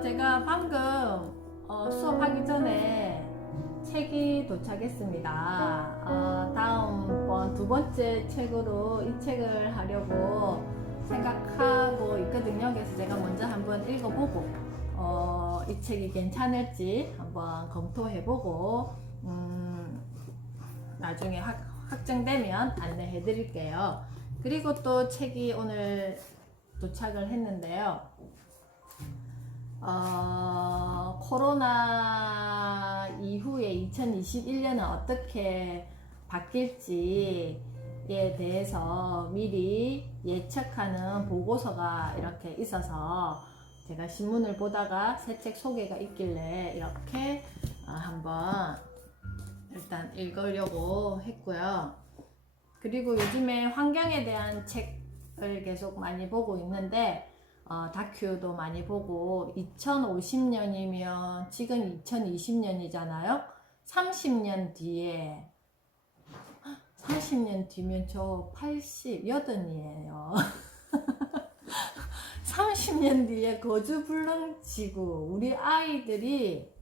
제가 방금 수업하기 전에 책이 도착했습니다. 다음번 두 번째 책으로 이 책을 하려고 생각하고 있거든요. 그래서 제가 먼저 한번 읽어보고 이 책이 괜찮을지 한번 검토해보고 나중에 확정되면 안내해 드릴게요. 그리고 또 책이 오늘 도착을 했는데요. 코로나 이후에 2021년은 어떻게 바뀔지에 대해서 미리 예측하는 보고서가 이렇게 있어서 제가 신문을 보다가 새 책 소개가 있길래 이렇게 한번 일단 읽으려고 했고요. 그리고 요즘에 환경에 대한 책을 계속 많이 보고 있는데 다큐도 많이 보고 2050년이면 지금 2020년이잖아요. 30년 뒤면 저 88이에요. 30년 뒤에 거주불능지구, 우리 아이들이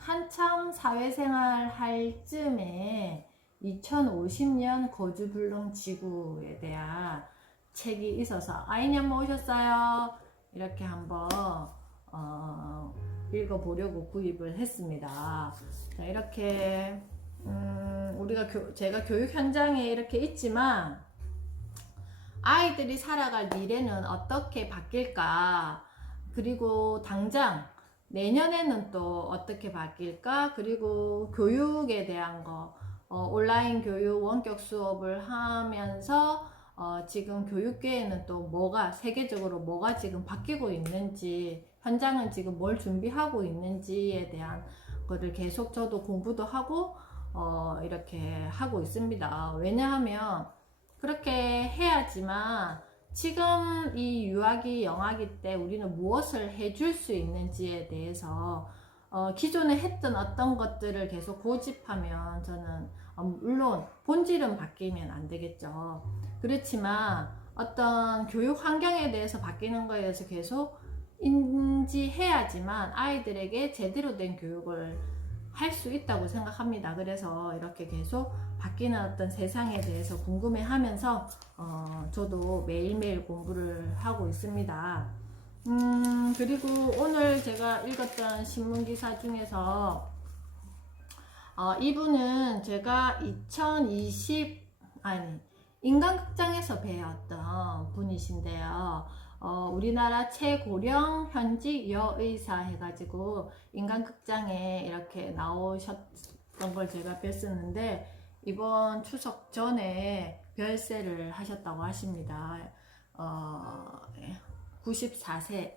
한참 사회생활 할 쯤에 2050년 거주불능지구에 대한 책이 있어서 아이님 한번 오셨어요. 이렇게 한번 읽어보려고 구입을 했습니다. 자, 이렇게 제가 교육 현장에 이렇게 있지만 아이들이 살아갈 미래는 어떻게 바뀔까, 그리고 당장 내년에는 또 어떻게 바뀔까, 그리고 교육에 대한 거, 온라인 교육 원격 수업을 하면서 지금 교육계에는 또 세계적으로 뭐가 지금 바뀌고 있는지, 현장은 지금 뭘 준비하고 있는지에 대한 거를 계속 저도 공부도 하고 이렇게 하고 있습니다. 왜냐하면 그렇게 해야지만 지금 이 유아기 영아기 때 우리는 무엇을 해줄 수 있는지에 대해서 기존에 했던 어떤 것들을 계속 고집하면 저는 물론 본질은 바뀌면 안 되겠죠. 그렇지만 어떤 교육 환경에 대해서 바뀌는 거에 대해서 계속 인지해야지만 아이들에게 제대로 된 교육을 할 수 있다고 생각합니다. 그래서 이렇게 계속 바뀌는 어떤 세상에 대해서 궁금해 하면서 저도 매일매일 공부를 하고 있습니다. 그리고 오늘 제가 읽었던 신문기사 중에서 이분은 제가 인간극장에서 배웠던 분이신데요. 우리나라 최고령 현직 여의사 해가지고 인간극장에 이렇게 나오셨던 걸 제가 뵀었는데 이번 추석 전에 별세를 하셨다고 하십니다. 94세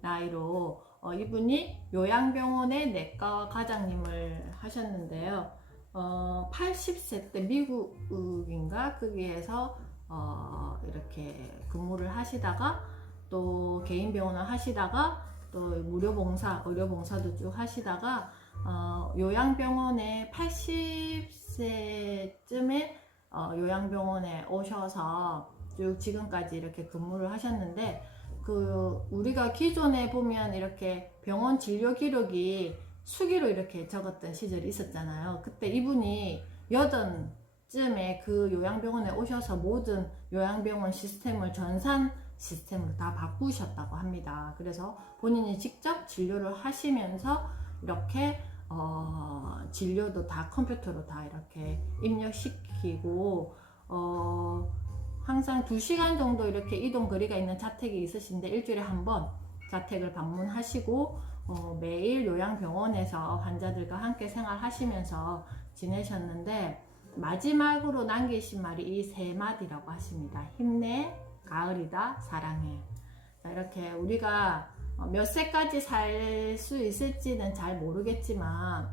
나이로 이분이 요양병원의 내과 과장님을 하셨는데요. 80세 때 미국인가 거기에서 이렇게 근무를 하시다가 또 개인 병원을 하시다가 또 의료봉사도 쭉 하시다가 요양병원에 80세쯤에 요양병원에 오셔서 쭉 지금까지 이렇게 근무를 하셨는데, 우리가 기존에 보면 이렇게 병원 진료 기록이 수기로 이렇게 적었던 시절이 있었잖아요. 그때 이분이 80쯤에 그 요양병원에 오셔서 모든 요양병원 시스템을 전산 시스템으로 다 바꾸셨다고 합니다. 그래서 본인이 직접 진료를 하시면서 이렇게 진료도 다 컴퓨터로 다 이렇게 입력시키고 항상 2시간 정도 이렇게 이동 거리가 있는 자택이 있으신데 일주일에 한 번 자택을 방문하시고 매일 요양병원에서 환자들과 함께 생활하시면서 지내셨는데 마지막으로 남기신 말이 이 세 마디라고 하십니다. 힘내, 가을이다, 사랑해. 자, 이렇게 우리가 몇 세까지 살 수 있을지는 잘 모르겠지만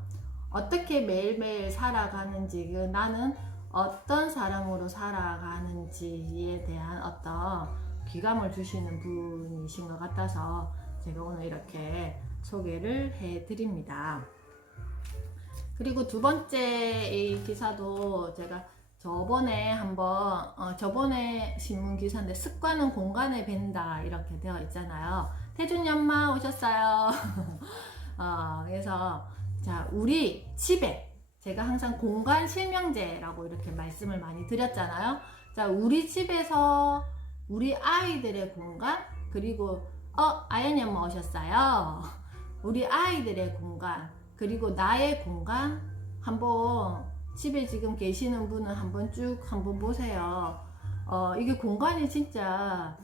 어떻게 매일매일 살아가는지, 나는 어떤 사람으로 살아가는지에 대한 어떤 귀감을 주시는 분이신 것 같아서 제가 오늘 이렇게 소개를 해 드립니다. 그리고 두 번째 이 기사도 제가 저번에 저번에 신문 기사인데 습관은 공간에 밴다 이렇게 되어 있잖아요. 태준이 엄마 오셨어요. 그래서 자, 우리 집에 제가 항상 공간 실명제라고 이렇게 말씀을 많이 드렸잖아요. 자, 우리 집에서 우리 아이들의 공간, 그리고 아연이 엄마 오셨어요. 우리 아이들의 공간, 그리고 나의 공간, 한번 집에 지금 계시는 분은 한번 쭉 한번 보세요. 이게 공간이 진짜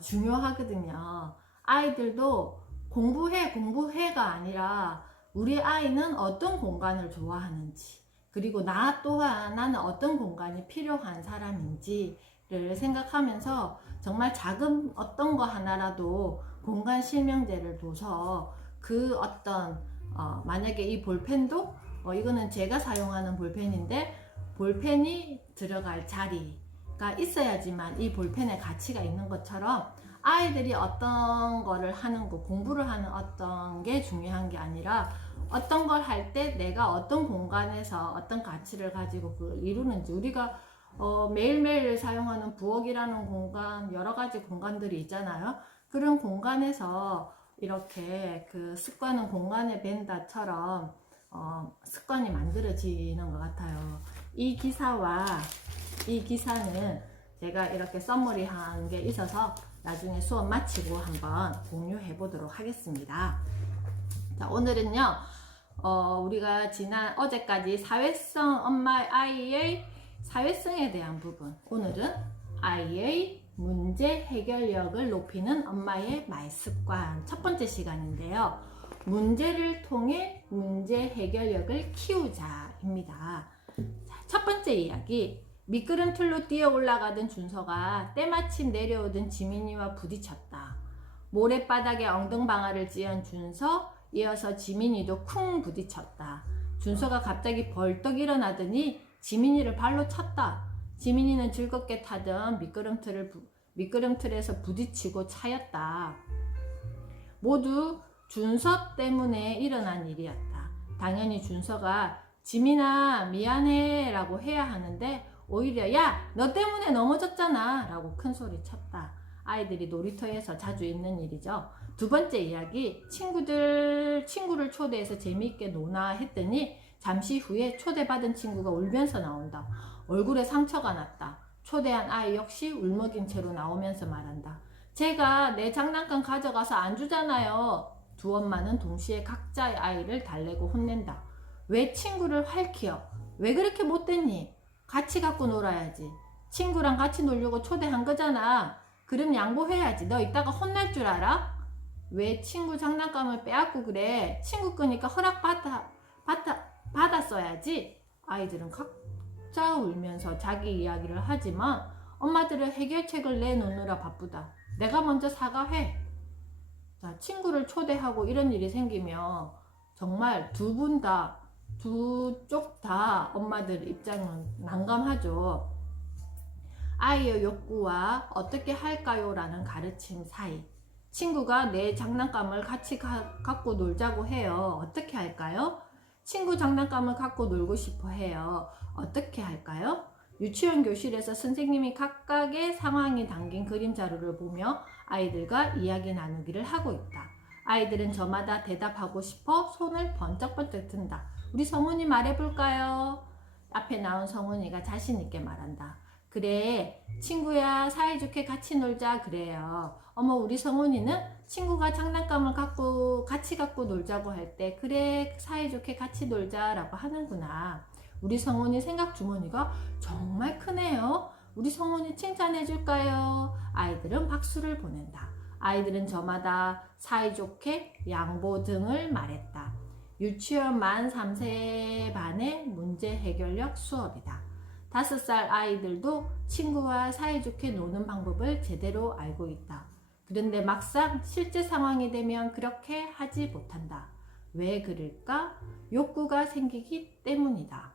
중요하거든요. 아이들도 공부해가 아니라 우리 아이는 어떤 공간을 좋아하는지, 그리고 나 또한 나는 어떤 공간이 필요한 사람인지를 생각하면서 정말 작은 어떤 거 하나라도 공간 실명제를 둬서 그 어떤 만약에 이 볼펜도 이거는 제가 사용하는 볼펜인데 볼펜이 들어갈 자리가 있어야지만 이 볼펜의 가치가 있는 것처럼 아이들이 어떤 거를 하는 거, 공부를 하는 어떤 게 중요한 게 아니라 어떤 걸 할 때 내가 어떤 공간에서 어떤 가치를 가지고 그걸 이루는지, 우리가 매일매일 사용하는 부엌이라는 공간, 여러 가지 공간들이 있잖아요. 그런 공간에서 이렇게 그 습관은 공간에 밴다처럼 습관이 만들어지는 것 같아요. 이 기사와 이 기사는 제가 이렇게 써머리한 게 있어서 나중에 수업 마치고 한번 공유해 보도록 하겠습니다. 자, 오늘은요, 우리가 어제까지 사회성 아이의 사회성에 대한 부분, 오늘은 아이의 문제 해결력을 높이는 엄마의 말습관 첫 번째 시간인데요. 문제를 통해 문제 해결력을 키우자입니다. 자, 첫 번째 이야기. 미끄럼틀로 뛰어 올라가던 준서가 때마침 내려오던 지민이와 부딪혔다. 모래바닥에 엉덩방아를 찧은 준서, 이어서 지민이도 쿵 부딪혔다. 준서가 갑자기 벌떡 일어나더니 지민이를 발로 찼다. 지민이는 즐겁게 타던 미끄럼틀에서 부딪히고 차였다. 모두 준서 때문에 일어난 일이었다. 당연히 준서가 지민아 미안해 라고 해야 하는데 오히려 야 너 때문에 넘어졌잖아 라고 큰소리 쳤다. 아이들이 놀이터에서 자주 있는 일이죠. 두 번째 이야기. 친구를 초대해서 재미있게 노나 했더니 잠시 후에 초대받은 친구가 울면서 나온다. 얼굴에 상처가 났다. 초대한 아이 역시 울먹인 채로 나오면서 말한다. 제가 내 장난감 가져가서 안 주잖아요. 두 엄마는 동시에 각자의 아이를 달래고 혼낸다. 왜 친구를 할퀴어? 왜 그렇게 못됐니? 같이 갖고 놀아야지. 친구랑 같이 놀려고 초대한 거잖아. 그럼 양보해야지. 너 이따가 혼날 줄 알아? 왜 친구 장난감을 빼앗고 그래? 친구 거니까 받았어야지. 아이들은 각자 울면서 자기 이야기를 하지만 엄마들은 해결책을 내놓느라 바쁘다. 내가 먼저 사과해. 자, 친구를 초대하고 이런 일이 생기면 정말 두 쪽 다 엄마들 입장은 난감하죠. 아이의 욕구와 어떻게 할까요? 라는 가르침 사이. 친구가 내 장난감을 같이 갖고 놀자고 해요. 어떻게 할까요? 친구 장난감을 갖고 놀고 싶어 해요. 어떻게 할까요? 유치원 교실에서 선생님이 각각의 상황이 담긴 그림 자료를 보며 아이들과 이야기 나누기를 하고 있다. 아이들은 저마다 대답하고 싶어 손을 번쩍번쩍 든다. 우리 성훈이 말해볼까요? 앞에 나온 성훈이가 자신있게 말한다. 그래, 친구야, 사이좋게 같이 놀자. 그래요. 어머, 우리 성훈이는 친구가 장난감을 같이 갖고 놀자고 할 때 그래, 사이좋게 같이 놀자 라고 하는구나. 우리 성훈이 생각 주머니가 정말 크네요. 우리 성훈이 칭찬해 줄까요? 아이들은 박수를 보낸다. 아이들은 저마다 사이좋게 양보 등을 말했다. 유치원 만 3세 반의 문제 해결력 수업이다. 5살 아이들도 친구와 사이좋게 노는 방법을 제대로 알고 있다. 그런데 막상 실제 상황이 되면 그렇게 하지 못한다. 왜 그럴까? 욕구가 생기기 때문이다.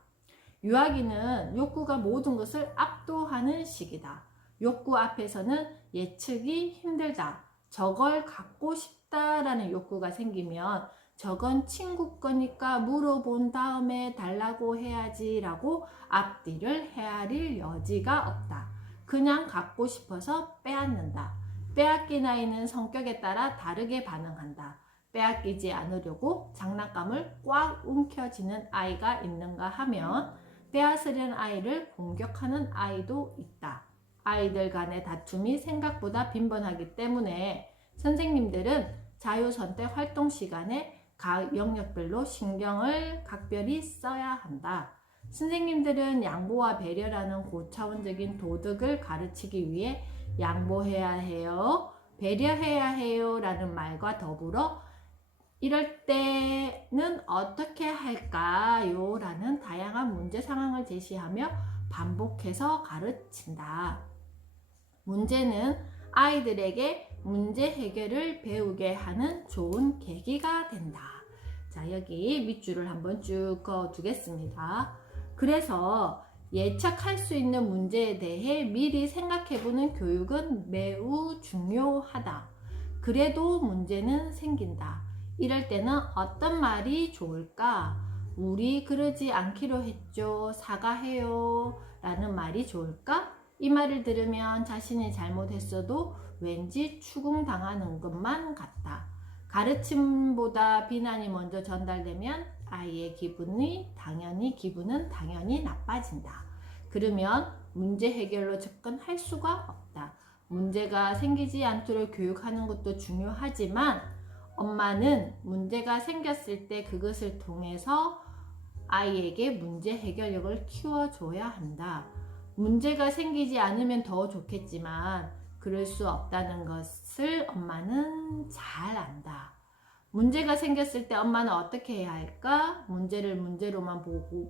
유아기는 욕구가 모든 것을 압도하는 시기다. 욕구 앞에서는 예측이 힘들다. 저걸 갖고 싶다라는 욕구가 생기면 저건 친구 거니까 물어본 다음에 달라고 해야지 라고 앞뒤를 헤아릴 여지가 없다. 그냥 갖고 싶어서 빼앗는다. 빼앗긴 아이는 성격에 따라 다르게 반응한다. 빼앗기지 않으려고 장난감을 꽉 움켜쥐는 아이가 있는가 하면 빼앗으려는 아이를 공격하는 아이도 있다. 아이들 간의 다툼이 생각보다 빈번하기 때문에 선생님들은 자유선택 활동 시간에 각 영역별로 신경을 각별히 써야 한다. 선생님들은 양보와 배려라는 고차원적인 도덕을 가르치기 위해 양보해야 해요, 배려해야 해요 라는 말과 더불어 이럴 때는 어떻게 할까요? 라는 다양한 문제 상황을 제시하며 반복해서 가르친다. 문제는 아이들에게 문제 해결을 배우게 하는 좋은 계기가 된다. 자, 여기 밑줄을 한번 쭉 그어 두겠습니다. 그래서 예측할 수 있는 문제에 대해 미리 생각해보는 교육은 매우 중요하다. 그래도 문제는 생긴다. 이럴 때는 어떤 말이 좋을까? 우리 그러지 않기로 했죠. 사과해요. 라는 말이 좋을까? 이 말을 들으면 자신이 잘못했어도 왠지 추궁당하는 것만 같다. 가르침보다 비난이 먼저 전달되면 아이의 기분은 당연히 나빠진다. 그러면 문제 해결로 접근할 수가 없다. 문제가 생기지 않도록 교육하는 것도 중요하지만 엄마는 문제가 생겼을 때 그것을 통해서 아이에게 문제 해결력을 키워줘야 한다. 문제가 생기지 않으면 더 좋겠지만 그럴 수 없다는 것을 엄마는 잘 안다. 문제가 생겼을 때 엄마는 어떻게 해야 할까? 문제를 문제로만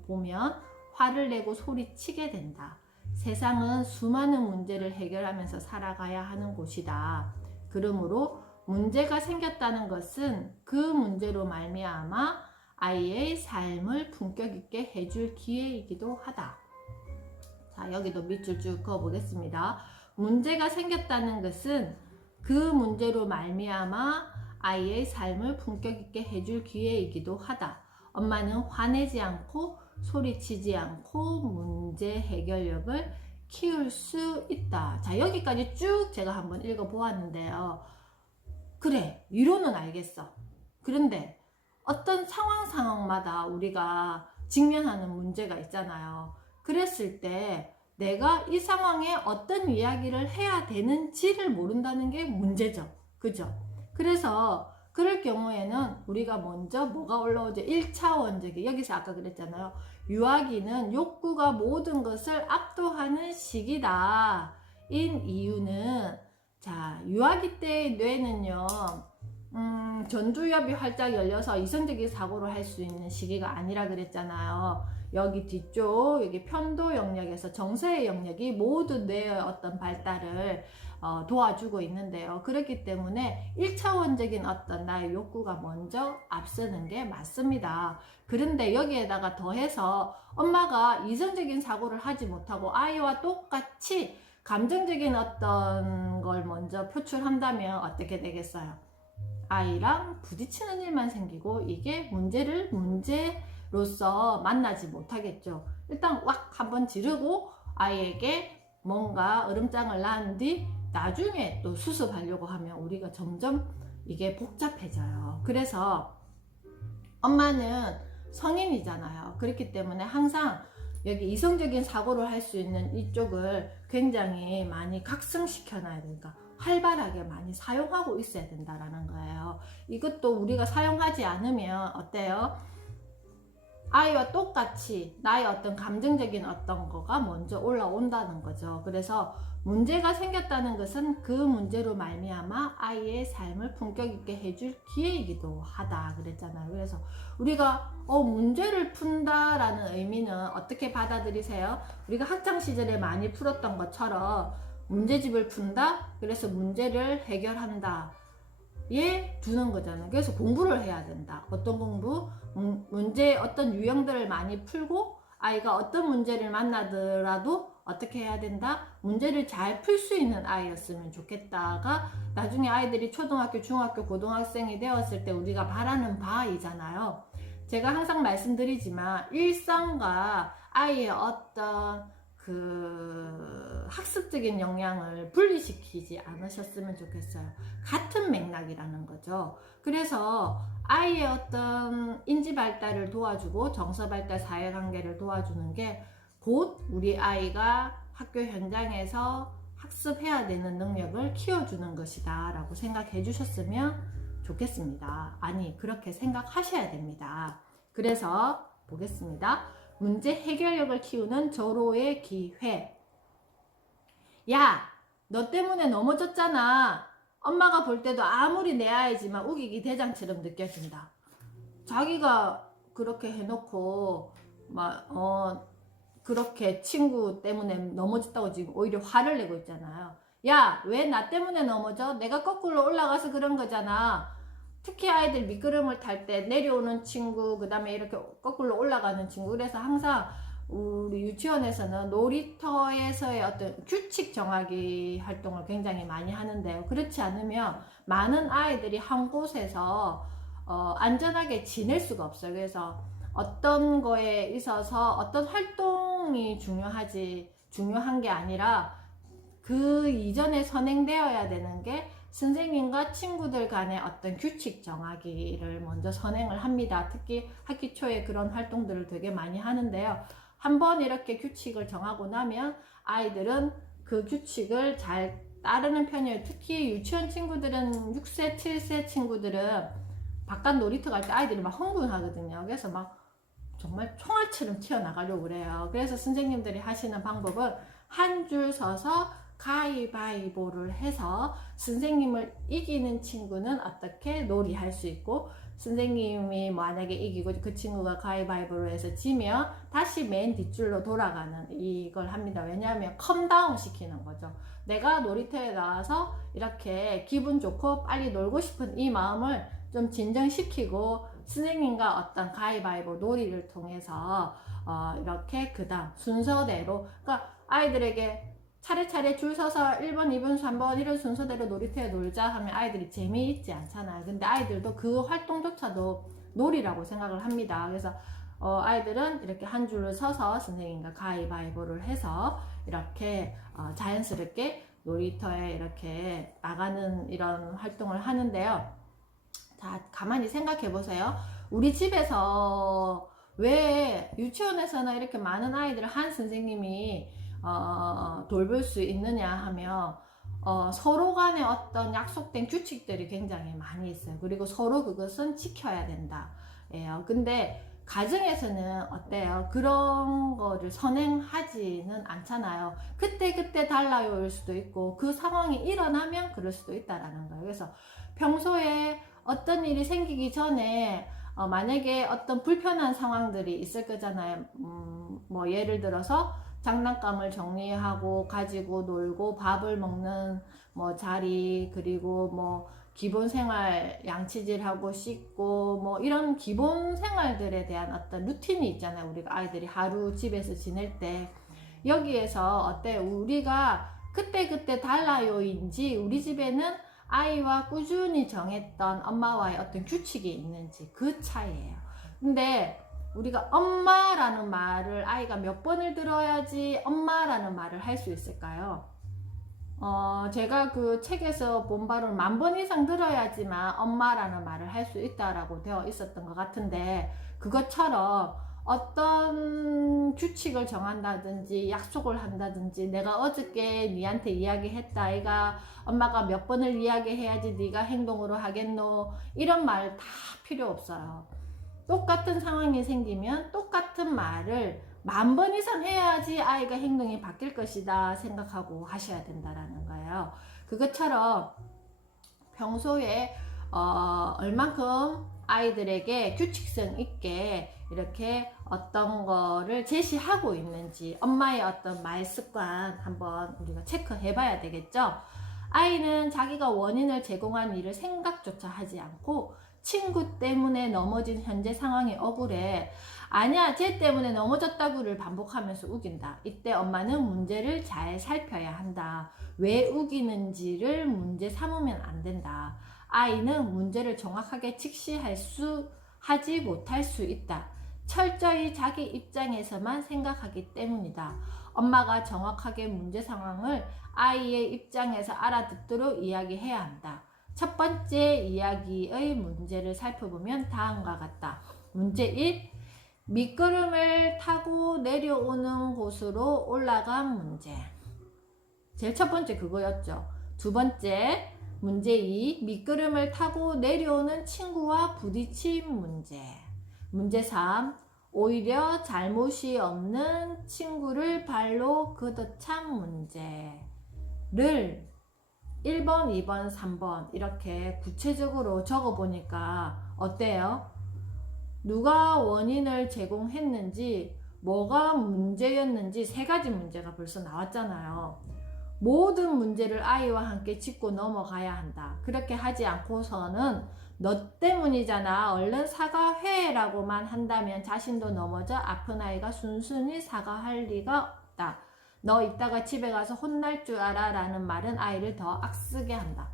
보면 화를 내고 소리치게 된다. 세상은 수많은 문제를 해결하면서 살아가야 하는 곳이다. 그러므로 문제가 생겼다는 것은 그 문제로 말미암아 아이의 삶을 품격 있게 해줄 기회이기도 하다. 자, 여기도 밑줄 쭉 그어 보겠습니다. 문제가 생겼다는 것은 그 문제로 말미암아 아이의 삶을 품격 있게 해줄 기회이기도 하다. 엄마는 화내지 않고 소리치지 않고 문제 해결력을 키울 수 있다. 자, 여기까지 쭉 제가 한번 읽어 보았는데요. 그래, 이론은 알겠어. 그런데 어떤 상황마다 우리가 직면하는 문제가 있잖아요. 그랬을 때 내가 이 상황에 어떤 이야기를 해야 되는지를 모른다는 게 문제죠. 그죠? 그래서 그럴 경우에는 우리가 먼저 뭐가 올라오죠? 1차원적인, 여기서 아까 그랬잖아요. 유아기는 욕구가 모든 것을 압도하는 시기다. 인 이유는, 자, 유아기 때의 뇌는요, 전두엽이 활짝 열려서 이성적인 사고를 할 수 있는 시기가 아니라 그랬잖아요. 여기 뒤쪽, 여기 편도 영역에서 정서의 영역이 모두 뇌의 어떤 발달을 도와주고 있는데요. 그렇기 때문에 1차원적인 어떤 나의 욕구가 먼저 앞서는 게 맞습니다. 그런데 여기에다가 더해서 엄마가 이성적인 사고를 하지 못하고 아이와 똑같이 감정적인 어떤 걸 먼저 표출한다면 어떻게 되겠어요? 아이랑 부딪히는 일만 생기고 이게 문제로서 만나지 못하겠죠. 일단 왁 한번 지르고 아이에게 뭔가 으름장을 낳은 뒤 나중에 또 수습하려고 하면 우리가 점점 이게 복잡해져요. 그래서 엄마는 성인이잖아요. 그렇기 때문에 항상 여기 이성적인 사고를 할 수 있는 이쪽을 굉장히 많이 각성시켜 놔야 되니까 활발하게 많이 사용하고 있어야 된다라는 거예요. 이것도 우리가 사용하지 않으면 어때요? 아이와 똑같이 나의 어떤 감정적인 어떤 거가 먼저 올라온다는 거죠. 그래서 문제가 생겼다는 것은 그 문제로 말미암아 아이의 삶을 품격 있게 해줄 기회이기도 하다 그랬잖아요. 그래서 우리가 문제를 푼다라는 의미는 어떻게 받아들이세요? 우리가 학창 시절에 많이 풀었던 것처럼 문제집을 푼다? 그래서 문제를 해결한다. 예, 두는 거잖아요. 그래서 공부를 해야 된다. 어떤 공부? 문제 어떤 유형들을 많이 풀고 아이가 어떤 문제를 만나더라도 어떻게 해야 된다? 문제를 잘 풀 수 있는 아이였으면 좋겠다가 나중에 아이들이 초등학교, 중학교, 고등학생이 되었을 때 우리가 바라는 바이잖아요. 제가 항상 말씀드리지만 일상과 아이의 어떤 그 학습적인 역량을 분리시키지 않으셨으면 좋겠어요. 같은 맥락이라는 거죠. 그래서 아이의 어떤 인지 발달을 도와주고 정서 발달, 사회관계를 도와주는 게 곧 우리 아이가 학교 현장에서 학습해야 되는 능력을 키워주는 것이다 라고 생각해 주셨으면 좋겠습니다. 아니, 그렇게 생각하셔야 됩니다. 그래서 보겠습니다. 문제 해결력을 키우는 절호의 기회. 야, 너 때문에 넘어졌잖아. 엄마가 볼 때도 아무리 내 아이지만 우기기 대장처럼 느껴진다. 자기가 그렇게 해놓고 그렇게 친구 때문에 넘어졌다고 지금 오히려 화를 내고 있잖아요. 야, 왜 나 때문에 넘어져? 내가 거꾸로 올라가서 그런 거잖아. 특히 아이들 미끄럼을 탈 때 내려오는 친구, 그 다음에 이렇게 거꾸로 올라가는 친구. 그래서 항상 우리 유치원에서는 놀이터에서의 어떤 규칙 정하기 활동을 굉장히 많이 하는데요. 그렇지 않으면 많은 아이들이 한 곳에서 안전하게 지낼 수가 없어요. 그래서 어떤 거에 있어서 어떤 활동이 중요한 게 아니라 그 이전에 선행되어야 되는 게 선생님과 친구들 간의 어떤 규칙 정하기를 먼저 선행을 합니다. 특히 학기 초에 그런 활동들을 되게 많이 하는데요. 한번 이렇게 규칙을 정하고 나면 아이들은 그 규칙을 잘 따르는 편이에요. 특히 유치원 친구들은 6세, 7세 친구들은 바깥 놀이터 갈 때 아이들이 막 흥분하거든요. 그래서 막 정말 총알처럼 튀어나가려고 그래요. 그래서 선생님들이 하시는 방법은 한 줄 서서 가위바위보를 해서 선생님을 이기는 친구는 어떻게 놀이할 수 있고, 선생님이 만약에 이기고 그 친구가 가위바위보를 해서 지면 다시 맨 뒷줄로 돌아가는 이걸 합니다. 왜냐하면 컴다운 시키는 거죠. 내가 놀이터에 나와서 이렇게 기분 좋고 빨리 놀고 싶은 이 마음을 좀 진정시키고 선생님과 어떤 가위바위보 놀이를 통해서 이렇게 그 다음 순서대로, 그러니까 아이들에게 차례차례 줄 서서 1번, 2번, 3번 이런 순서대로 놀이터에 놀자 하면 아이들이 재미있지 않잖아요. 근데 아이들도 그 활동조차도 놀이라고 생각을 합니다. 그래서 아이들은 이렇게 한 줄을 서서 선생님과 가위바위보를 해서 이렇게 자연스럽게 놀이터에 이렇게 나가는 이런 활동을 하는데요. 자, 가만히 생각해 보세요. 우리 집에서 왜 유치원에서는 이렇게 많은 아이들을 한 선생님이 돌볼 수 있느냐 하면 서로 간에 어떤 약속된 규칙들이 굉장히 많이 있어요. 그리고 서로 그것은 지켜야 된다. 예요. 근데 가정에서는 어때요? 그런 거를 선행하지는 않잖아요. 그때 달라요일 수도 있고 그 상황이 일어나면 그럴 수도 있다라는 거예요. 그래서 평소에 어떤 일이 생기기 전에 만약에 어떤 불편한 상황들이 있을 거잖아요. 뭐 예를 들어서 장난감을 정리하고 가지고 놀고 밥을 먹는 뭐 자리, 그리고 뭐 기본 생활 양치질하고 씻고 뭐 이런 기본 생활들에 대한 어떤 루틴이 있잖아요. 우리가 아이들이 하루 집에서 지낼 때 여기에서 어때 우리가 그때 달라요인지 우리 집에는 아이와 꾸준히 정했던 엄마와의 어떤 규칙이 있는지 그 차이예요. 근데 우리가 엄마라는 말을 아이가 몇 번을 들어야지 엄마라는 말을 할 수 있을까요? 제가 그 책에서 본 바로는 10,000번 이상 들어야지만 엄마라는 말을 할 수 있다라고 되어 있었던 것 같은데, 그것처럼 어떤 규칙을 정한다든지 약속을 한다든지, 내가 어저께 니한테 이야기했다 아이가 엄마가 몇 번을 이야기해야지 네가 행동으로 하겠노, 이런 말 다 필요 없어요. 똑같은 상황이 생기면 똑같은 말을 10,000번 이상 해야지 아이가 행동이 바뀔 것이다 생각하고 하셔야 된다라는 거예요. 그것처럼 평소에 얼만큼 아이들에게 규칙성 있게 이렇게 어떤 거를 제시하고 있는지 엄마의 어떤 말 습관 한번 우리가 체크해 봐야 되겠죠. 아이는 자기가 원인을 제공한 일을 생각조차 하지 않고 친구 때문에 넘어진 현재 상황이 억울해. 아니야, 쟤 때문에 넘어졌다고를 반복하면서 우긴다. 이때 엄마는 문제를 잘 살펴야 한다. 왜 우기는지를 문제 삼으면 안 된다. 아이는 문제를 정확하게 하지 못할 수 있다. 철저히 자기 입장에서만 생각하기 때문이다. 엄마가 정확하게 문제 상황을 아이의 입장에서 알아듣도록 이야기해야 한다. 첫 번째 이야기의 문제를 살펴보면 다음과 같다. 문제 1. 미끄럼을 타고 내려오는 곳으로 올라간 문제. 제일 첫 번째 그거였죠. 두 번째, 문제 2. 미끄럼을 타고 내려오는 친구와 부딪힌 문제. 문제 3. 오히려 잘못이 없는 친구를 발로 걷어찬 문제를 1번, 2번, 3번 이렇게 구체적으로 적어보니까 어때요? 누가 원인을 제공했는지, 뭐가 문제였는지 세 가지 문제가 벌써 나왔잖아요. 모든 문제를 아이와 함께 짚고 넘어가야 한다. 그렇게 하지 않고서는 너 때문이잖아, 얼른 사과해라고만 한다면 자신도 넘어져 아픈 아이가 순순히 사과할 리가 없다. 너 이따가 집에 가서 혼날 줄 알아 라는 말은 아이를 더 악쓰게 한다.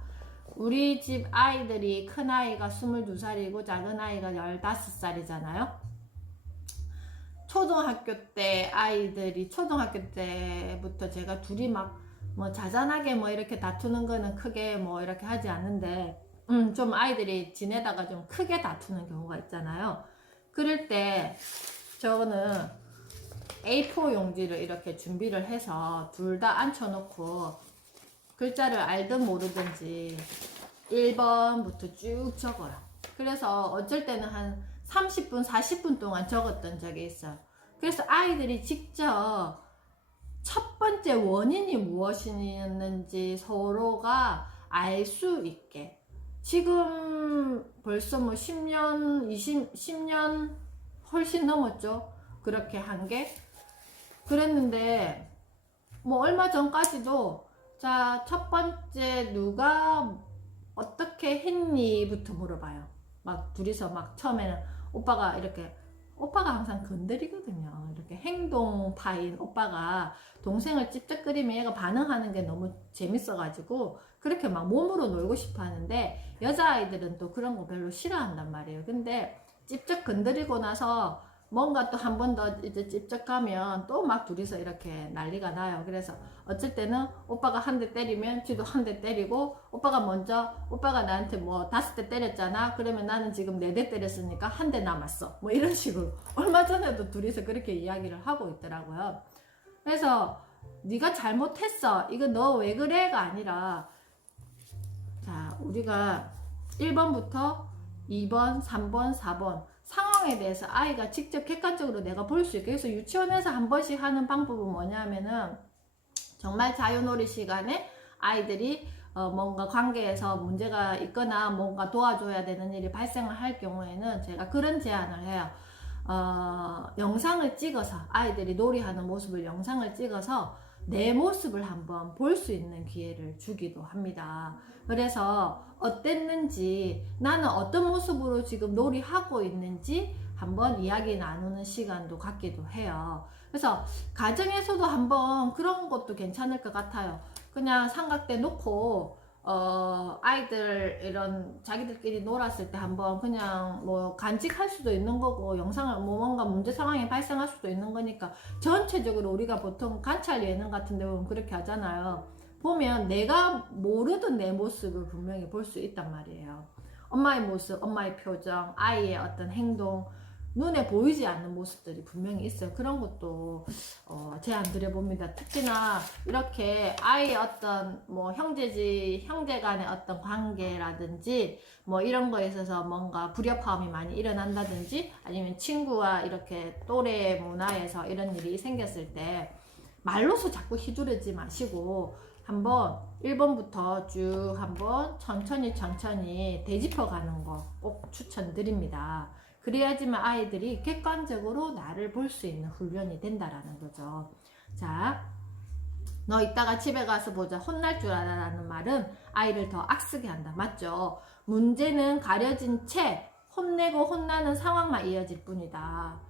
우리 집 아이들이, 큰 아이가 22살이고 작은 아이가 15살이잖아요. 초등학교 때 아이들이, 초등학교 때부터 제가 둘이 막 뭐 자잘하게 뭐 이렇게 다투는 거는 크게 뭐 이렇게 하지 않는데, 좀 아이들이 지내다가 좀 크게 다투는 경우가 있잖아요. 그럴 때 저는 A4 용지를 이렇게 준비를 해서 둘 다 앉혀놓고 글자를 알든 모르든지 1번부터 쭉 적어요. 그래서 어쩔 때는 한 30분, 40분 동안 적었던 적이 있어요. 그래서 아이들이 직접 첫 번째 원인이 무엇이었는지 서로가 알 수 있게, 지금 벌써 뭐 10년, 10년 훨씬 넘었죠. 그렇게 한 게. 그랬는데 뭐 얼마 전까지도 자, 첫 번째 누가 어떻게 했니? 부터 물어봐요. 막 둘이서 막 처음에는 오빠가 이렇게, 오빠가 항상 건드리거든요. 이렇게 행동파인 오빠가 동생을 찝쩍거리면 얘가 반응하는 게 너무 재밌어가지고 그렇게 막 몸으로 놀고 싶어 하는데, 여자아이들은 또 그런 거 별로 싫어한단 말이에요. 근데 찝쩍 건드리고 나서 뭔가 또 한 번 더 이제 찝쩍하면 또 막 둘이서 이렇게 난리가 나요. 그래서 어쩔 때는 오빠가 한 대 때리면 지도 한 대 때리고, 오빠가 먼저, 오빠가 나한테 뭐 5대 때렸잖아, 그러면 나는 지금 4대 때렸으니까 한 대 남았어, 뭐 이런 식으로. 얼마 전에도 둘이서 그렇게 이야기를 하고 있더라고요. 그래서 네가 잘못했어, 이거 너 왜 그래가 아니라, 자, 우리가 1번부터 2번, 3번, 4번 상황에 대해서 아이가 직접 객관적으로 내가 볼 수 있게. 그래서 유치원에서 한 번씩 하는 방법은 뭐냐면은, 정말 자유놀이 시간에 아이들이 뭔가 관계에서 문제가 있거나 뭔가 도와줘야 되는 일이 발생을 할 경우에는 제가 그런 제안을 해요. 영상을 찍어서, 아이들이 놀이하는 모습을 영상을 찍어서 내 모습을 한번 볼 수 있는 기회를 주기도 합니다. 그래서 어땠는지, 나는 어떤 모습으로 지금 놀이하고 있는지 한번 이야기 나누는 시간도 갖기도 해요. 그래서 가정에서도 한번 그런 것도 괜찮을 것 같아요. 그냥 삼각대 놓고 아이들 이런 자기들끼리 놀았을 때 한번 그냥 뭐 간직할 수도 있는 거고, 영상을 뭐 뭔가 문제 상황이 발생할 수도 있는 거니까. 전체적으로 우리가 보통 관찰 예능 같은 데 보면 그렇게 하잖아요. 보면 내가 모르던 내 모습을 분명히 볼 수 있단 말이에요. 엄마의 모습, 엄마의 표정, 아이의 어떤 행동, 눈에 보이지 않는 모습들이 분명히 있어요. 그런 것도 제안 드려봅니다. 특히나 이렇게 아이의 어떤 뭐 형제 간의 어떤 관계라든지 뭐 이런 거에 있어서 뭔가 불협화음이 많이 일어난다든지, 아니면 친구와 이렇게 또래 문화에서 이런 일이 생겼을 때 말로서 자꾸 휘두르지 마시고 한번 1번부터 쭉 한번 천천히 되짚어 가는 거 꼭 추천드립니다. 그래야지만 아이들이 객관적으로 나를 볼 수 있는 훈련이 된다라는 거죠. 자, 너 이따가 집에 가서 보자, 혼날 줄 알아 라는 말은 아이를 더 악쓰게 한다. 맞죠? 문제는 가려진 채 혼내고 혼나는 상황만 이어질 뿐이다.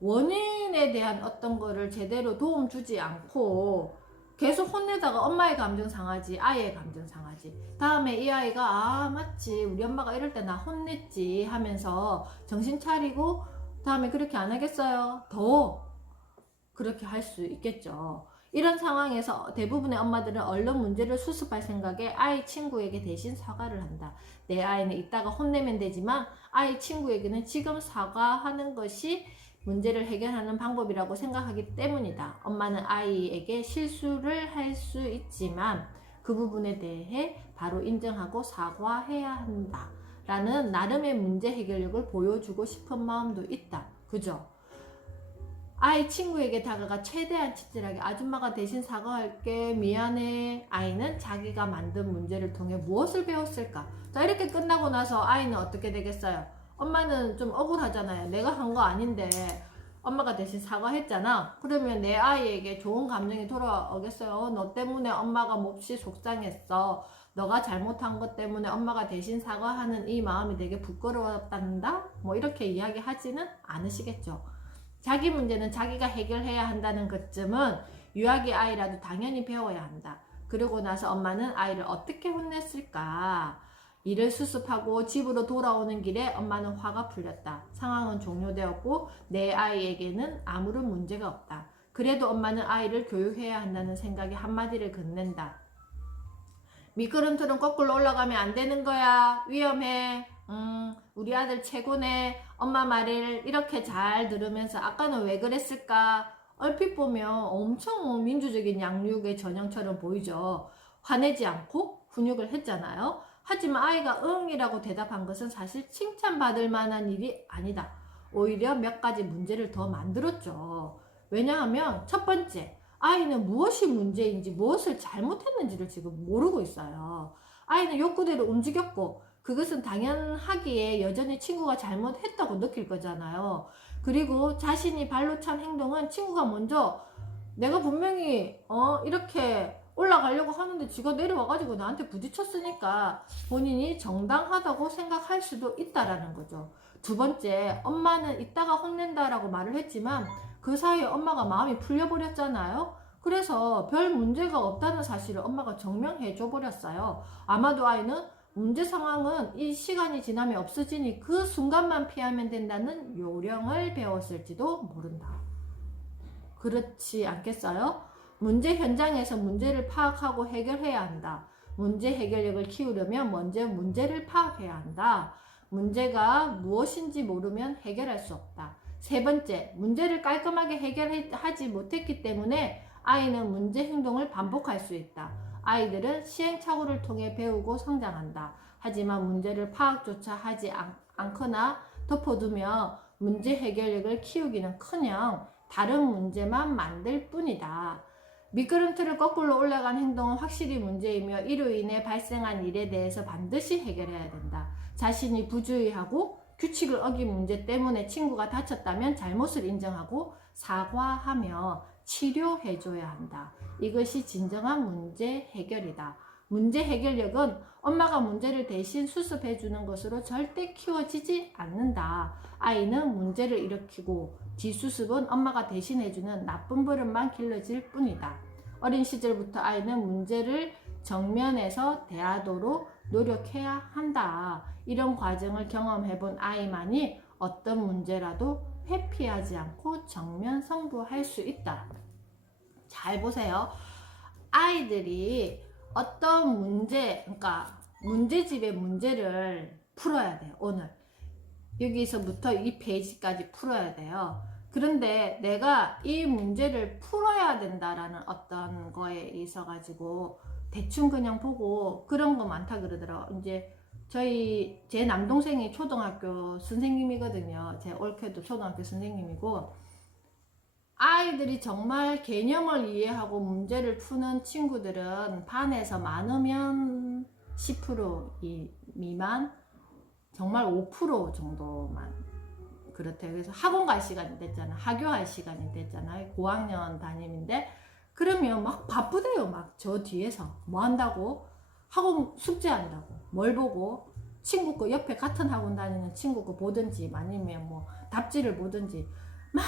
원인에 대한 어떤 거를 제대로 도움 주지 않고 계속 혼내다가 엄마의 감정 상하지, 아이의 감정 상하지. 다음에 이 아이가 아 맞지, 우리 엄마가 이럴 때 나 혼냈지 하면서 정신 차리고 다음에 그렇게 안 하겠어요. 더 그렇게 할 수 있겠죠. 이런 상황에서 대부분의 엄마들은 얼른 문제를 수습할 생각에 아이 친구에게 대신 사과를 한다. 내 아이는 이따가 혼내면 되지만 아이 친구에게는 지금 사과하는 것이 문제를 해결하는 방법이라고 생각하기 때문이다. 엄마는 아이에게 실수를 할 수 있지만 그 부분에 대해 바로 인정하고 사과해야 한다. 라는 나름의 문제 해결력을 보여주고 싶은 마음도 있다. 그죠? 아이 친구에게 다가가 최대한 친절하게 아줌마가 대신 사과할게 미안해. 아이는 자기가 만든 문제를 통해 무엇을 배웠을까? 자, 이렇게 끝나고 나서 아이는 어떻게 되겠어요? 엄마는 좀 억울하잖아요. 내가 한 거 아닌데 엄마가 대신 사과했잖아. 그러면 내 아이에게 좋은 감정이 돌아오겠어요? 너 때문에 엄마가 몹시 속상했어. 너가 잘못한 것 때문에 엄마가 대신 사과하는 이 마음이 되게 부끄러웠단다? 뭐 이렇게 이야기하지는 않으시겠죠. 자기 문제는 자기가 해결해야 한다는 것쯤은 유아기 아이라도 당연히 배워야 한다. 그러고 나서 엄마는 아이를 어떻게 혼냈을까? 일을 수습하고 집으로 돌아오는 길에 엄마는 화가 풀렸다. 상황은 종료되었고 내 아이에게는 아무런 문제가 없다. 그래도 엄마는 아이를 교육해야 한다는 생각에 한마디를 건넨다. 미끄럼틀은 거꾸로 올라가면 안 되는 거야. 위험해. 우리 아들 최고네. 엄마 말을 이렇게 잘 들으면서 아까는 왜 그랬을까? 얼핏 보면 엄청 민주적인 양육의 전형처럼 보이죠. 화내지 않고 훈육을 했잖아요. 하지만 아이가 응이라고 대답한 것은 사실 칭찬받을 만한 일이 아니다. 오히려 몇 가지 문제를 더 만들었죠. 왜냐하면 첫 번째, 아이는 무엇이 문제인지 무엇을 잘못했는지를 지금 모르고 있어요. 아이는 욕구대로 움직였고 그것은 당연하기에 여전히 친구가 잘못했다고 느낄 거잖아요. 그리고 자신이 발로 찬 행동은 친구가 먼저 내가 분명히 이렇게 올라가려고 하는데 지가 내려와가지고 나한테 부딪혔으니까 본인이 정당하다고 생각할 수도 있다라는 거죠. 두 번째, 엄마는 이따가 혼낸다라고 말을 했지만 그 사이에 엄마가 마음이 풀려버렸잖아요. 그래서 별 문제가 없다는 사실을 엄마가 증명해 줘버렸어요. 아마도 아이는 문제 상황은 이 시간이 지나면 없어지니 그 순간만 피하면 된다는 요령을 배웠을지도 모른다. 그렇지 않겠어요? 문제 현장에서 문제를 파악하고 해결해야 한다. 문제 해결력을 키우려면 먼저 문제를 파악해야 한다. 문제가 무엇인지 모르면 해결할 수 없다. 세 번째, 문제를 깔끔하게 해결하지 못했기 때문에 아이는 문제 행동을 반복할 수 있다. 아이들은 시행착오를 통해 배우고 성장한다. 하지만 문제를 파악조차 하지 않거나 덮어두며 문제 해결력을 키우기는커녕 다른 문제만 만들 뿐이다. 미끄럼틀을 거꾸로 올라간 행동은 확실히 문제이며 이로 인해 발생한 일에 대해서 반드시 해결해야 된다. 자신이 부주의하고 규칙을 어긴 문제 때문에 친구가 다쳤다면 잘못을 인정하고 사과하며 치료해줘야 한다. 이것이 진정한 문제 해결이다. 문제 해결력은 엄마가 문제를 대신 수습해주는 것으로 절대 키워지지 않는다. 아이는 문제를 일으키고 뒤수습은 엄마가 대신해주는 나쁜 버릇만 길러질 뿐이다. 어린 시절부터 아이는 문제를 정면에서 대하도록 노력해야 한다. 이런 과정을 경험해본 아이만이 어떤 문제라도 회피하지 않고 정면 승부할 수 있다. 잘 보세요. 아이들이 어떤 문제, 그러니까 문제집의 문제를 풀어야 돼요. 오늘 여기서부터 이 페이지까지 풀어야 돼요. 그런데 내가 이 문제를 풀어야 된다라는 어떤 거에 있어 가지고 대충 그냥 보고 그런 거 많다 그러더라고요. 이제 제 남동생이 초등학교 선생님이거든요. 제 올케도 초등학교 선생님이고, 아이들이 정말 개념을 이해하고 문제를 푸는 친구들은 반에서 많으면 10% 미만, 정말 5% 정도만 그렇대요. 그래서 학원 갈 시간이 됐잖아. 하교할 시간이 됐잖아요. 고학년 담임인데 그러면 막 바쁘대요. 막 저 뒤에서 뭐 한다고? 학원 숙제한다고. 뭘 보고? 친구 거 옆에 같은 학원 다니는 친구 거 보든지 아니면 뭐 답지를 보든지 막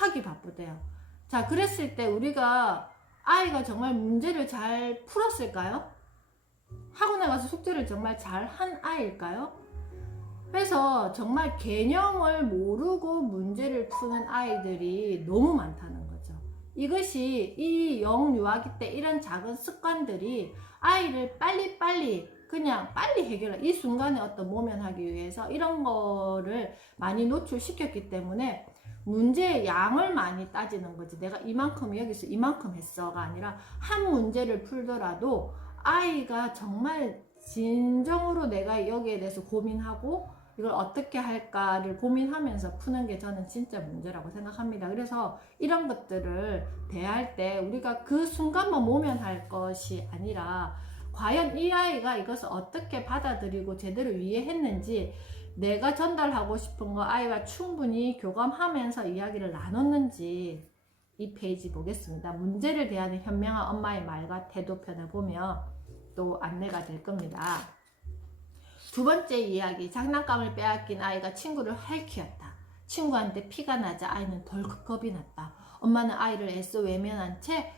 하기 바쁘대요. 자, 그랬을 때 우리가 아이가 정말 문제를 잘 풀었을까요? 학원에 가서 숙제를 정말 잘 한 아이일까요? 그래서 정말 개념을 모르고 문제를 푸는 아이들이 너무 많다는 거죠. 이것이 이 영유아기 때 이런 작은 습관들이 아이를 빨리 해결해. 이 순간에 어떤 모면하기 위해서 이런 거를 많이 노출시켰기 때문에 문제의 양을 많이 따지는 거지. 내가 이만큼 여기서 이만큼 했어가 아니라 한 문제를 풀더라도 아이가 정말 진정으로 내가 여기에 대해서 고민하고 이걸 어떻게 할까를 고민하면서 푸는 게 저는 진짜 문제라고 생각합니다. 그래서 이런 것들을 대할 때 우리가 그 순간만 모면할 것이 아니라 과연 이 아이가 이것을 어떻게 받아들이고 제대로 이해했는지, 내가 전달하고 싶은 거 아이와 충분히 교감하면서 이야기를 나눴는지, 이 페이지 보겠습니다. 문제를 대하는 현명한 엄마의 말과 태도 편을 보면 또 안내가 될 겁니다. 두 번째 이야기, 장난감을 빼앗긴 아이가 친구를 할퀴었다. 친구한테 피가 나자 아이는 덜컥 겁이 났다. 엄마는 아이를 애써 외면한 채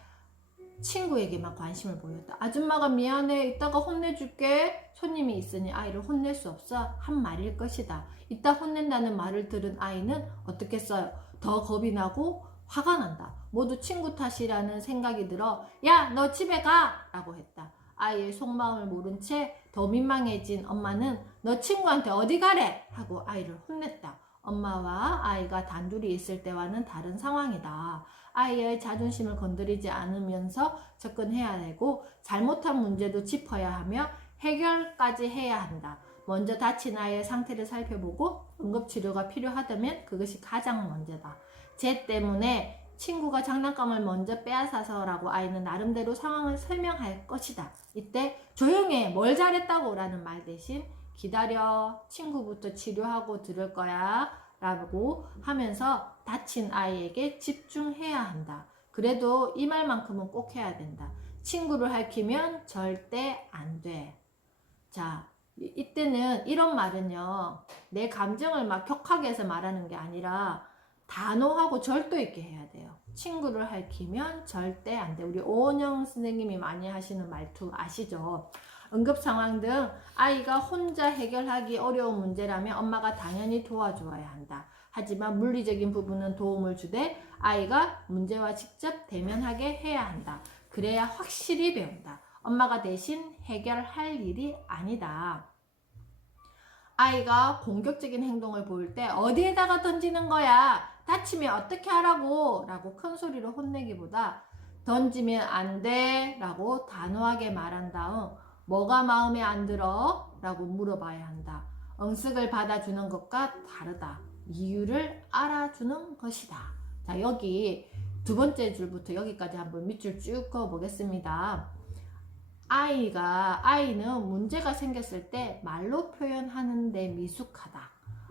친구에게만 관심을 보였다. 아줌마가 미안해, 이따가 혼내줄게. 손님이 있으니 아이를 혼낼 수 없어 한 말일 것이다. 이따 혼낸다는 말을 들은 아이는 어떻겠어요? 더 겁이 나고 화가 난다. 모두 친구 탓이라는 생각이 들어 야, 너 집에 가! 라고 했다. 아이의 속마음을 모른 채 더 민망해진 엄마는 너 친구한테 어디 가래! 하고 아이를 혼냈다. 엄마와 아이가 단둘이 있을 때와는 다른 상황이다. 아이의 자존심을 건드리지 않으면서 접근해야 되고 잘못한 문제도 짚어야 하며 해결까지 해야 한다. 먼저 다친 아이의 상태를 살펴보고 응급치료가 필요하다면 그것이 가장 먼저다. 쟤 때문에 친구가 장난감을 먼저 빼앗아서라고 아이는 나름대로 상황을 설명할 것이다. 이때 조용해, 뭘 잘했다고 라는 말 대신 기다려, 친구부터 치료하고 들을 거야 라고 하면서 다친 아이에게 집중해야 한다. 그래도 이 말만큼은 꼭 해야 된다. 친구를 핥히면 절대 안 돼. 자, 이때는 이런 말은요, 내 감정을 막 격하게 해서 말하는 게 아니라 단호하고 절도 있게 해야 돼요. 친구를 핥히면 절대 안 돼. 우리 오은영 선생님이 많이 하시는 말투 아시죠? 응급 상황 등 아이가 혼자 해결하기 어려운 문제라면 엄마가 당연히 도와주어야 한다. 하지만 물리적인 부분은 도움을 주되 아이가 문제와 직접 대면하게 해야 한다. 그래야 확실히 배운다. 엄마가 대신 해결할 일이 아니다. 아이가 공격적인 행동을 보일 때 어디에다가 던지는 거야? 다치면 어떻게 하라고? 라고 큰 소리로 혼내기보다 던지면 안 돼 라고 단호하게 말한 다음 뭐가 마음에 안 들어? 라고 물어봐야 한다. 응습을 받아주는 것과 다르다. 이유를 알아주는 것이다. 자, 여기 두 번째 줄부터 여기까지 한번 밑줄 쭉 그어보겠습니다. 아이는 문제가 생겼을 때 말로 표현하는데 미숙하다.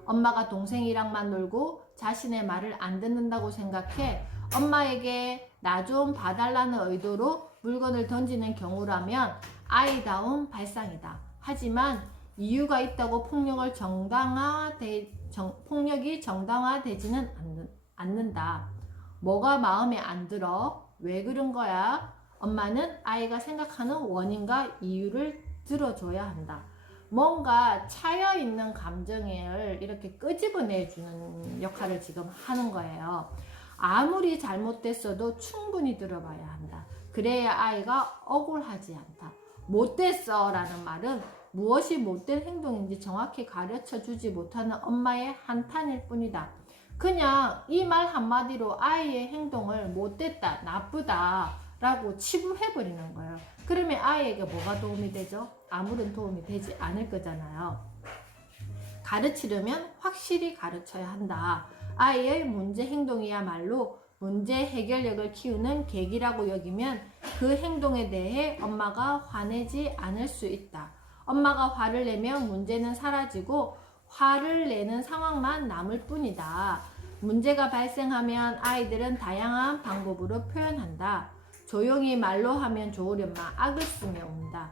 엄마가 동생이랑만 놀고 자신의 말을 안 듣는다고 생각해 엄마에게 나 좀 봐달라는 의도로 물건을 던지는 경우라면 아이다운 발상이다. 하지만 이유가 있다고 폭력이 정당화되지는 않는다. 뭐가 마음에 안 들어? 왜 그런 거야? 엄마는 아이가 생각하는 원인과 이유를 들어줘야 한다. 뭔가 차여있는 감정을 이렇게 끄집어내주는 역할을 지금 하는 거예요. 아무리 잘못됐어도 충분히 들어봐야 한다. 그래야 아이가 억울하지 않다. 못됐어 라는 말은 무엇이 못된 행동인지 정확히 가르쳐 주지 못하는 엄마의 한탄일 뿐이다. 그냥 이 말 한마디로 아이의 행동을 못됐다, 나쁘다 라고 치부해버리는 거예요. 그러면 아이에게 뭐가 도움이 되죠? 아무런 도움이 되지 않을 거잖아요. 가르치려면 확실히 가르쳐야 한다. 아이의 문제 행동이야말로 문제 해결력을 키우는 계기라고 여기면 그 행동에 대해 엄마가 화내지 않을 수 있다. 엄마가 화를 내면 문제는 사라지고 화를 내는 상황만 남을 뿐이다. 문제가 발생하면 아이들은 다양한 방법으로 표현한다. 조용히 말로 하면 좋으련만 악을 쓰며 운다.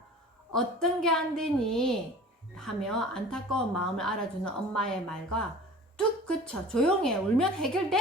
어떤 게 안 되니? 하며 안타까운 마음을 알아주는 엄마의 말과 뚝 그쳐 조용해 울면 해결돼?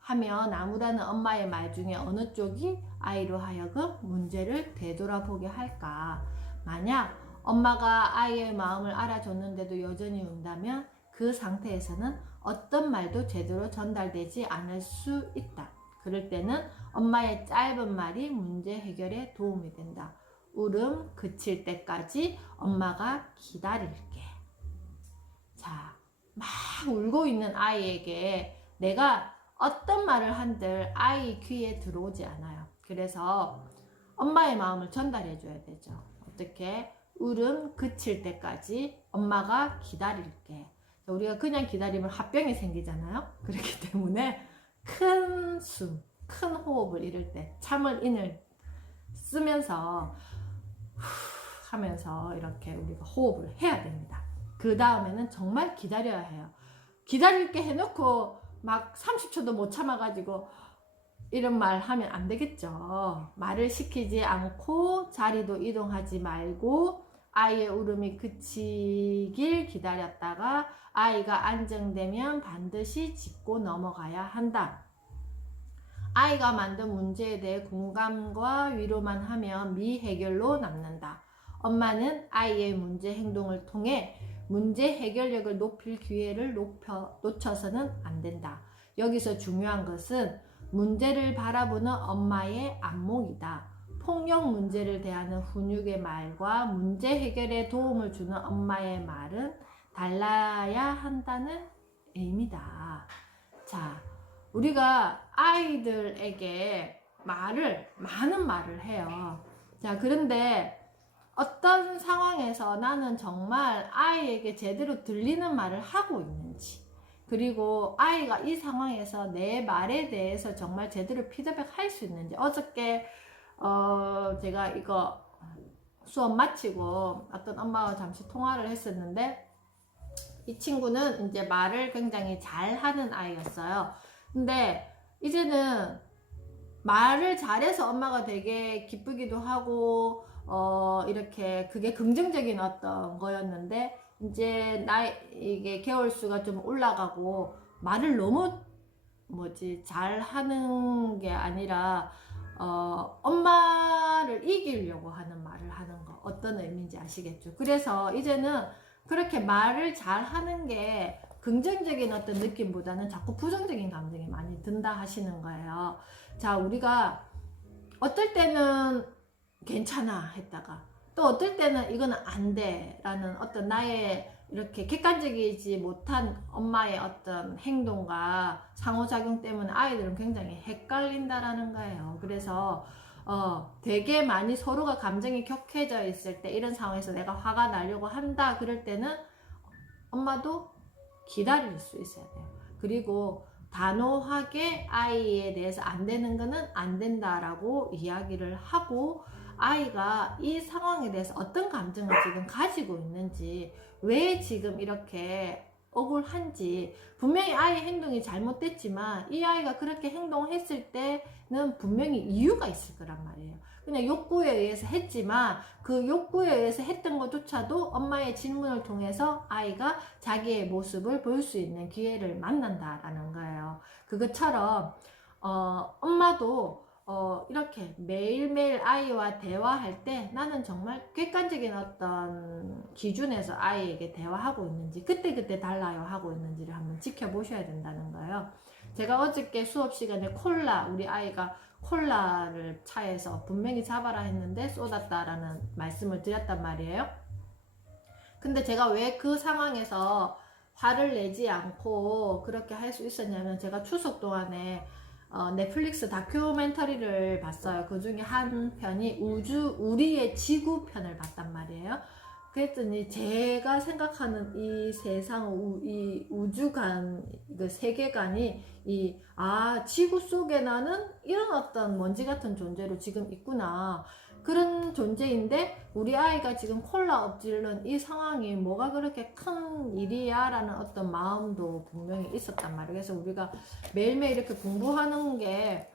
하며 나무라는 엄마의 말 중에 어느 쪽이 아이로 하여금 문제를 되돌아보게 할까? 만약 엄마가 아이의 마음을 알아줬는데도 여전히 운다면 그 상태에서는 어떤 말도 제대로 전달되지 않을 수 있다. 그럴 때는 엄마의 짧은 말이 문제 해결에 도움이 된다. 울음 그칠 때까지 엄마가 기다릴게. 자, 막 울고 있는 아이에게 내가 어떤 말을 한들 아이 귀에 들어오지 않아요. 그래서 엄마의 마음을 전달해 줘야 되죠. 어떻게? 울음 그칠 때까지 엄마가 기다릴게. 우리가 그냥 기다리면 화병이 생기잖아요. 그렇기 때문에 큰 숨, 큰 호흡을 이럴 때 참을 인을 쓰면서 하면서 이렇게 우리가 호흡을 해야 됩니다. 그 다음에는 정말 기다려야 해요. 기다릴게 해놓고 막 30초도 못 참아가지고 이런 말 하면 안 되겠죠. 말을 시키지 않고 자리도 이동하지 말고 아이의 울음이 그치길 기다렸다가 아이가 안정되면 반드시 짚고 넘어가야 한다. 아이가 만든 문제에 대해 공감과 위로만 하면 미해결로 남는다. 엄마는 아이의 문제 행동을 통해 문제 해결력을 높일 기회를 놓쳐서는 안 된다. 여기서 중요한 것은 문제를 바라보는 엄마의 안목이다. 폭력 문제를 대하는 훈육의 말과 문제 해결에 도움을 주는 엄마의 말은 달라야 한다는 의미다. 자, 우리가 아이들에게 많은 말을 해요. 자, 그런데 어떤 상황에서 나는 정말 아이에게 제대로 들리는 말을 하고 있는지, 그리고 아이가 이 상황에서 내 말에 대해서 정말 제대로 피드백 할 수 있는지. 어저께 제가 이거 수업 마치고 어떤 엄마와 잠시 통화를 했었는데 이 친구는 이제 말을 굉장히 잘하는 아이였어요. 근데 이제는 말을 잘해서 엄마가 되게 기쁘기도 하고 이렇게 그게 긍정적인 어떤 거였는데 이제 이게 개월 수가 좀 올라가고 말을 너무 잘하는 게 아니라 엄마를 이기려고 하는 말을 하는 거 어떤 의미인지 아시겠죠? 그래서 이제는 그렇게 말을 잘하는 게 긍정적인 어떤 느낌보다는 자꾸 부정적인 감정이 많이 든다 하시는 거예요. 자, 우리가 어떨 때는 괜찮아 했다가 또 어떨 때는 이거는 안 돼 라는 어떤 나의 이렇게 객관적이지 못한 엄마의 어떤 행동과 상호작용 때문에 아이들은 굉장히 헷갈린다라는 거예요. 그래서 되게 많이 서로가 감정이 격해져 있을 때 이런 상황에서 내가 화가 나려고 한다 그럴 때는 엄마도 기다릴 수 있어야 돼요. 그리고 단호하게 아이에 대해서 안 되는 거는 안 된다라고 이야기를 하고 아이가 이 상황에 대해서 어떤 감정을 지금 가지고 있는지, 왜 지금 이렇게 억울한지, 분명히 아이의 행동이 잘못됐지만 이 아이가 그렇게 행동했을 때는 분명히 이유가 있을 거란 말이에요. 그냥 욕구에 의해서 했지만 그 욕구에 의해서 했던 것조차도 엄마의 질문을 통해서 아이가 자기의 모습을 볼 수 있는 기회를 만난다라는 거예요. 그것처럼 엄마도 이렇게 매일매일 아이와 대화할 때 나는 정말 객관적인 어떤 기준에서 아이에게 대화하고 있는지, 그때그때 달라요 하고 있는지를 한번 지켜보셔야 된다는 거예요. 제가 어저께 수업 시간에 우리 아이가 콜라를 차에서 분명히 잡아라 했는데 쏟았다라는 말씀을 드렸단 말이에요. 근데 제가 왜 그 상황에서 화를 내지 않고 그렇게 할 수 있었냐면, 제가 추석 동안에 넷플릭스 다큐멘터리를 봤어요. 그 중에 한 편이 우리의 지구 편을 봤단 말이에요. 그랬더니 제가 생각하는 이 세상, 이 우주관, 그 세계관이 지구 속에 나는 이런 어떤 먼지 같은 존재로 지금 있구나. 그런 존재인데 우리 아이가 지금 콜라 엎질른 이 상황이 뭐가 그렇게 큰 일이야 라는 어떤 마음도 분명히 있었단 말이에요. 그래서 우리가 매일매일 이렇게 공부하는 게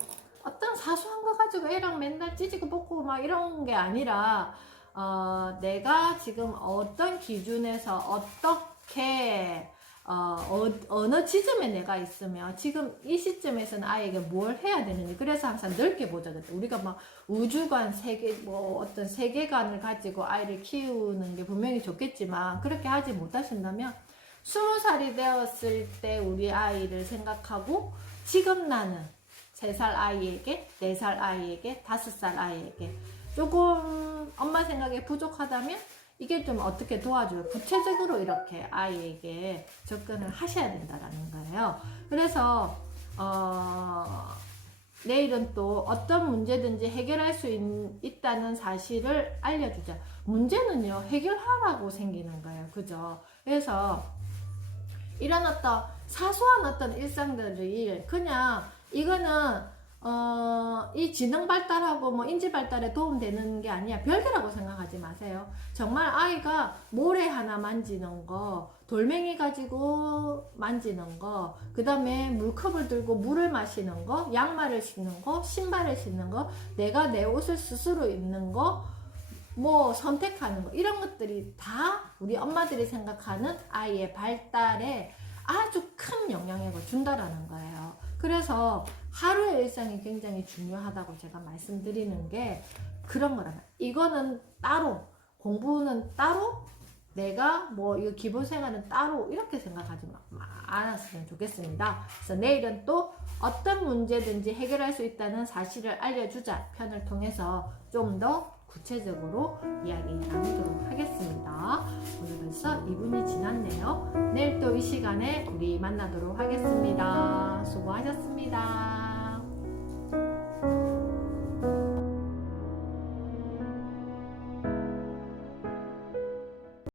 어떤 사소한 거 가지고 애랑 맨날 찌지고 볶고 막 이런 게 아니라 내가 지금 어떤 기준에서 어떻게 어느 지점에 내가 있으면 지금 이 시점에서는 아이에게 뭘 해야 되는지, 그래서 항상 넓게 보자거든. 우리가 막 우주관 세계 어떤 세계관을 가지고 아이를 키우는 게 분명히 좋겠지만 그렇게 하지 못하신다면 20살이 되었을 때 우리 아이를 생각하고 지금 나는 3살 아이에게, 4살 아이에게, 5살 아이에게 조금 엄마 생각에 부족하다면 이게 좀 어떻게 도와줘요. 구체적으로 이렇게 아이에게 접근을 하셔야 된다라는 거예요. 그래서 내일은 또 어떤 문제든지 해결할 수 있다는 사실을 알려주자. 문제는요, 해결하라고 생기는 거예요. 그죠? 그래서 이런 어떤 사소한 어떤 일상들이 그냥 이거는 이 지능 발달하고 뭐 인지 발달에 도움되는 게 아니야. 별개라고 생각하지 마세요. 정말 아이가 모래 하나 만지는 거, 돌멩이 가지고 만지는 거, 그 다음에 물컵을 들고 물을 마시는 거, 양말을 신는 거, 신발을 신는 거, 내가 내 옷을 스스로 입는 거, 뭐 선택하는 거, 이런 것들이 다 우리 엄마들이 생각하는 아이의 발달에 아주 큰 영향력을 준다라는 거예요. 그래서 하루의 일상이 굉장히 중요하다고 제가 말씀드리는 게 그런 거라면, 이거는 따로, 공부는 따로, 내가 뭐 이거 기본 생활은 따로 이렇게 생각하지 않았으면 좋겠습니다. 그래서 내일은 또 어떤 문제든지 해결할 수 있다는 사실을 알려주자 편을 통해서 좀 더 구체적으로 이야기 나누도록 하겠습니다. 오늘 벌써 2분이 지났네요. 내일 또 이 시간에 우리 만나도록 하겠습니다. 수고하셨습니다.